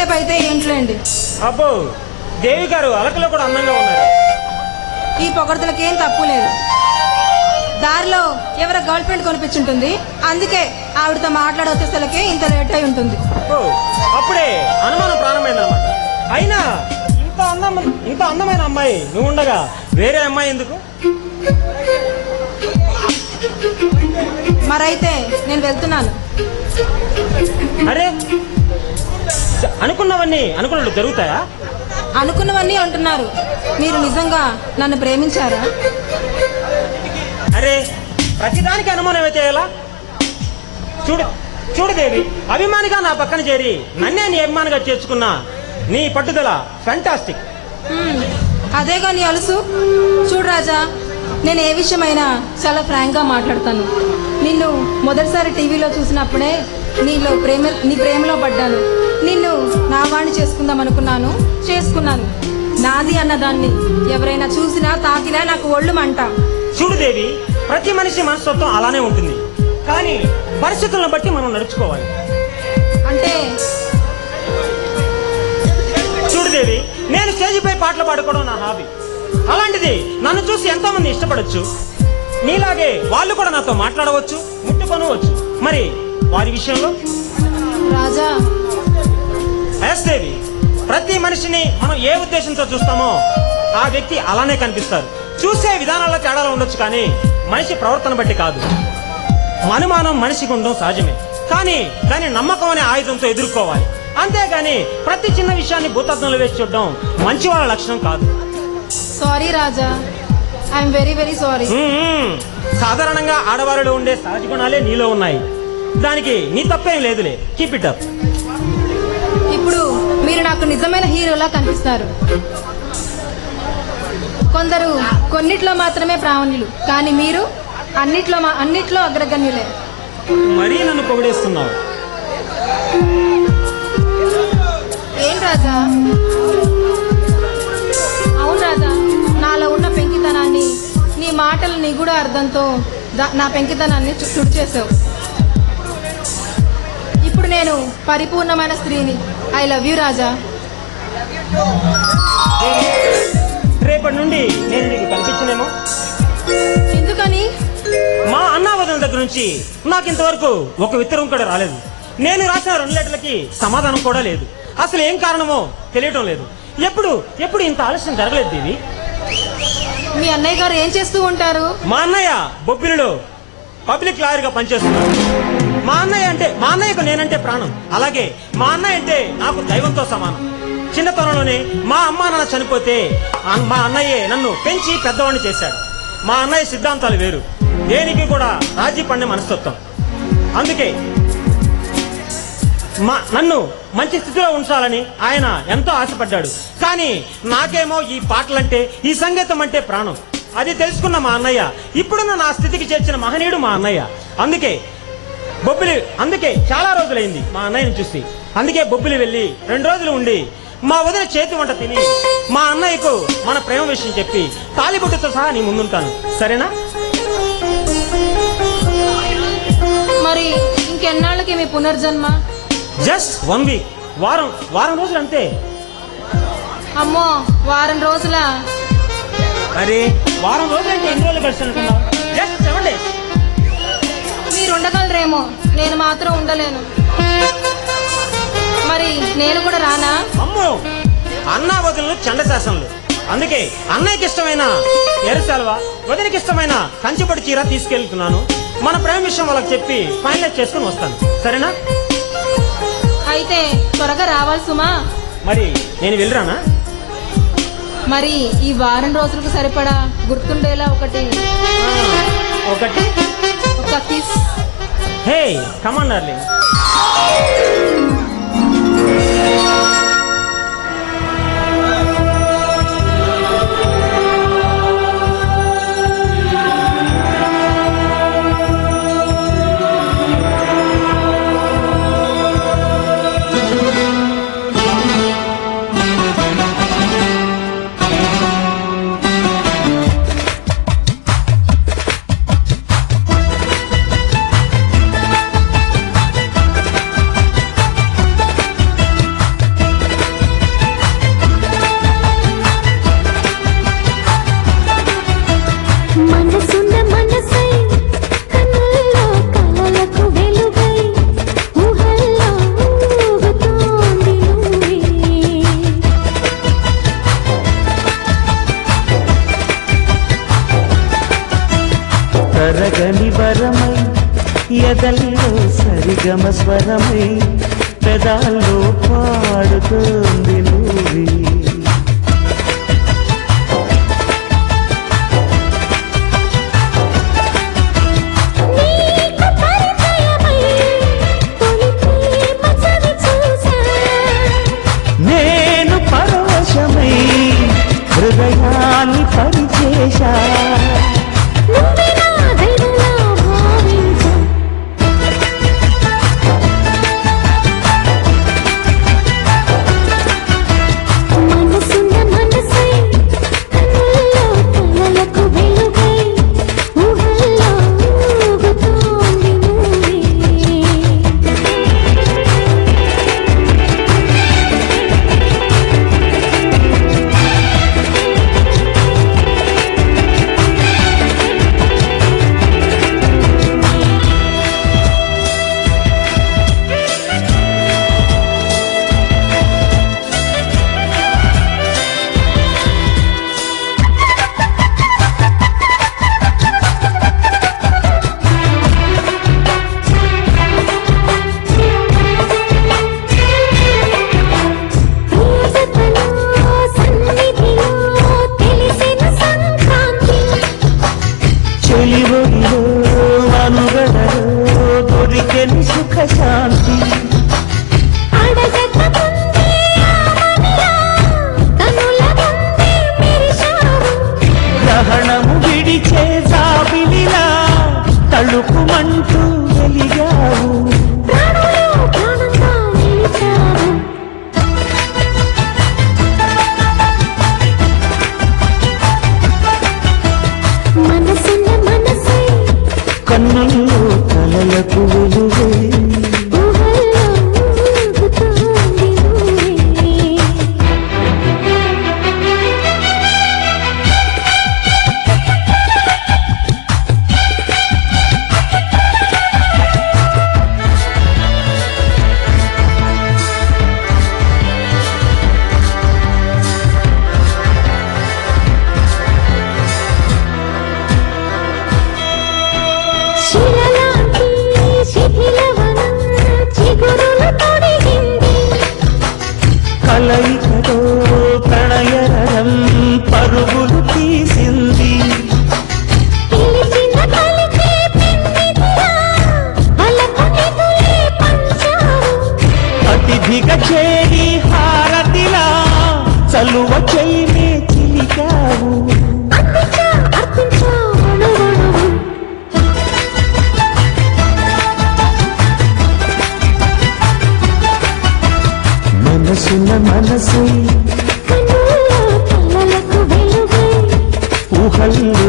ఎక్కువసేపు అయితే ఏంట్లేండి. అబ్బో, దేవి గారు అలకలో కూడా అందంగా ఉన్నారు. ఈ పొగడతలకి ఏం తప్పు లేదు. దారిలో ఎవరో గర్ల్ ఫ్రెండ్ కొనిపించుంటుంది, అందుకే ఆవిడతో మాట్లాడొచ్చేసరికి ఇంత లేట్ అయి ఉంటుంది. ఓ, అప్పుడే అనుమానం ప్రారంభమైందన్నమాట. అయినా ఇంత అందమైన అమ్మాయి నువ్వు ఉండగా వేరే అమ్మాయి ఎందుకు? మరైతే నేను వెళ్తున్నాను. అరే, అనుకున్నట్టు జరుగుతాయా? అనుకున్నవన్నీ అంటున్నారు. మీరు నిజంగా నన్ను ప్రేమించారా? అరే, ప్రతిదానికి అనుమానం అయితే ఎలా? చూడు దేవి, అభిమానిగా నా పక్కన చేరి నన్నే నీ అభిమానిగా చేర్చుకున్న నీ పట్టుదల ఫ్యాంటాస్టిక్. అదేగా నీ అలుసు. చూడు రాజా, నేను ఏ విషయమైనా చాలా ఫ్రాంక్ గా మాట్లాడతాను. నిన్ను మొదటిసారి టీవీలో చూసినప్పుడే నీ ప్రేమలో పడ్డాను. నిన్ను నా వాణ్ణి చేసుకుందాం అనుకున్నాను, చేసుకున్నాను. నాది అన్నదాన్ని ఎవరైనా చూసినా తాకినా నాకు ఒళ్ళు మంట. చూడు దేవి, ప్రతి మనిషి మనస్తత్వం అలానే ఉంటుంది, కానీ పరిస్థితులను బట్టి మనం నడుచుకోవాలి. అంటే చూడు దేవి, నేను స్టేజిపై పాటలు పాడుకోవడం నా హాబీ. అలాంటిది నన్ను చూసి ఎంతో మంది ఇష్టపడొచ్చు. నీలాగే వాళ్ళు కూడా నాతో మాట్లాడవచ్చు, ముట్టుకొనవచ్చు. మరి వారి విషయంలో రాజా, ఎస్ దేవి, ప్రతి మనిషిని మనం ఏ ఉద్దేశంతో చూస్తామో ఆ వ్యక్తి అలానే కనిపిస్తారు. చూసే విధానాల్లో తేడాలు ఉండొచ్చు, కానీ మనిషి ప్రవర్తన బట్టి కాదు. అనుమానం మనిషికి ఉండడం సహజమే, కానీ దాన్ని నమ్మకం అనే ఆయుధంతో ఎదుర్కోవాలి. అంతేగాని ప్రతి చిన్న విషయాన్ని భూతద్దంలో వేసి చూడడం మంచి వాళ్ళ లక్షణం కాదు. Sorry Raja, I'm very very sorry. సాధారణంగా ఆడవారిలో ఉండే సహజ గుణాలే నీలో ఉన్నాయి, దానికి నీ తప్పేం లేదులే. Keep it up. ఇప్పుడు మీరు నాకు నిజమైన హీరోలా కనిపిస్తారు. కొందరు కొన్నిట్లో మాత్రమే ప్రావణ్యులు, కానీ మీరు అన్నిట్లో అగ్రగణ్యులే. మరీ నన్ను పొగిడేస్తున్నావు. ఏం రాజా? అవును రాజా, నాలో ఉన్న పెంకితనాన్ని నీ మాటల నిగూఢ అర్థంతో నా పెంకితనాన్ని తుడిచేసావు. ఇప్పుడు నేను పరిపూర్ణమైన స్త్రీని. ఐ లవ్ యూ రాజా. రేపటి నుండి నేను నీకు కనిపించనేమో. ఎందుకని? మా అన్నా వదిన దగ్గర నుంచి నాకు ఇంతవరకు ఒక ఉత్తరం కూడా రాలేదు. నేను రాసిన 2 లెటర్లకి సమాధానం కూడా లేదు. అసలు ఏం కారణమో తెలియటం లేదు. ఎప్పుడు ఇంత ఆలస్యం జరగలేదు దేవి. మీ అన్నయ్య గారు ఏం చేస్తూ ఉంటారు? మా అన్నయ్య బొబ్బిలిలో పబ్లిక్ లాయర్ గా పనిచేస్తున్నాడు. మా అన్నయ్యకు నేనంటే ప్రాణం. అలాగే మా అన్నయ్య అంటే నాకు దైవంతో సమానం. చిన్నతనంలోనే మా అమ్మా నాన్న చనిపోతే మా అన్నయ్యే నన్ను పెంచి పెద్దవాడిని చేశాడు. మా అన్నయ్య సిద్ధాంతాలు వేరు, దేనికి కూడా రాజీ పడిన మనస్తత్వం. అందుకే నన్ను మంచి స్థితిలో ఉంచాలని ఆయన ఎంతో ఆశపడ్డాడు. కానీ నాకేమో ఈ పాటలంటే, ఈ సంగీతం అంటే ప్రాణం. అది తెలుసుకున్న మా అన్నయ్య ఇప్పుడున్న నా స్థితికి చేర్చిన మహనీయుడు మా అన్నయ్య. అందుకే చాలా రోజులైంది మా అన్నయ్యని చూసి. అందుకే బొబ్బిలి వెళ్ళి 2 రోజులు ఉండి మా వదిన చేతి వంట తిని మా అన్నయ్యకు మన ప్రేమ విషయం చెప్పి తాలిబొట్టుతో సహా నీ ముందుంటాను. సరేనా? మరి ఇంకెన్నాళ్ళకి మీ పునర్జన్మ? జస్ట్ 1 వీక్, వారం రోజులు అంతే. అమ్మో, వారం రోజుల? అరే, వారం రోజులు అంటే ఎన్ని రోజులు గడిచినట్టున్నావు? Just 7 days. మీరు ఉండగలరేమో, నేను మాత్రం ఉండలేను. మరి నేను కూడా రానా? అమ్మో, అన్నా వదినలు చండశాసనలు. అందుకే అన్నయ్యకి ఇష్టమైన ఎరసాల్వా, వదినకి ఇష్టమైన కంచిపడి చీర తీసుకెళ్తున్నాను. మన ప్రేమ విషయం వాళ్ళకి చెప్పి ఫైనలైజ్ చేసుకుని వస్తాను. సరేనా? అయితే త్వరగా రావాలి సుమా. మరి నేను వెళ్ళరానా? మరి ఈ వారం రోజులకు సరిపడా గుర్తుండేలా ఒక kiss. Hey, come on darling. తరగని వరమై ఎదల్లో సరిగమ స్వరమై పెదాల్లో పాడుతోంది నువ్వే నీకు పరిచయమై తొలి ప్రేమ చవి చూసా నేను పరవశమై హృదయాన్ని పరిచేశా నువ్వే నా దైవంలా భావించా మనసున్న మనసై కన్నుల్లో కలలకు వెలుగై ఊహల్లో ఊగుతోంది నువ్వే ప్రియతలో సన్నిధిలో తెలిసిన సంక్రాంతి చెలివడిలో అనుగడలో దొరికెని సుఖ శాంతి అడగక ముందే ఆమనిలా కనుల ముందే మెరిశావు గ్రహణము విడిచే జాబిలిలా తళుకుమంటూ వెలిగావు ప్రాణంలో ప్రాణంగా నిలిచావు మనసున్న మనసై కన్నుల్లో కలలకు వెలుగై ఊహల్లో ఊగుతోంది నువ్వే శిలలాంటి శిథిలవనం చిగురులు తొడిగింది కలయికతో ప్రణయరం పరుగులు తీసింది పిలిచిన కలికే పెన్నిదిలా వలకు నిధులే పంచావు అతిథిగా చేరి హారతిలా చలువ చైనే చిలికావు అర్పించా అర్పించా అణువణువు మనసున మనసై కన్నుల్లో కలలకు వెలుగై ఊహల్లో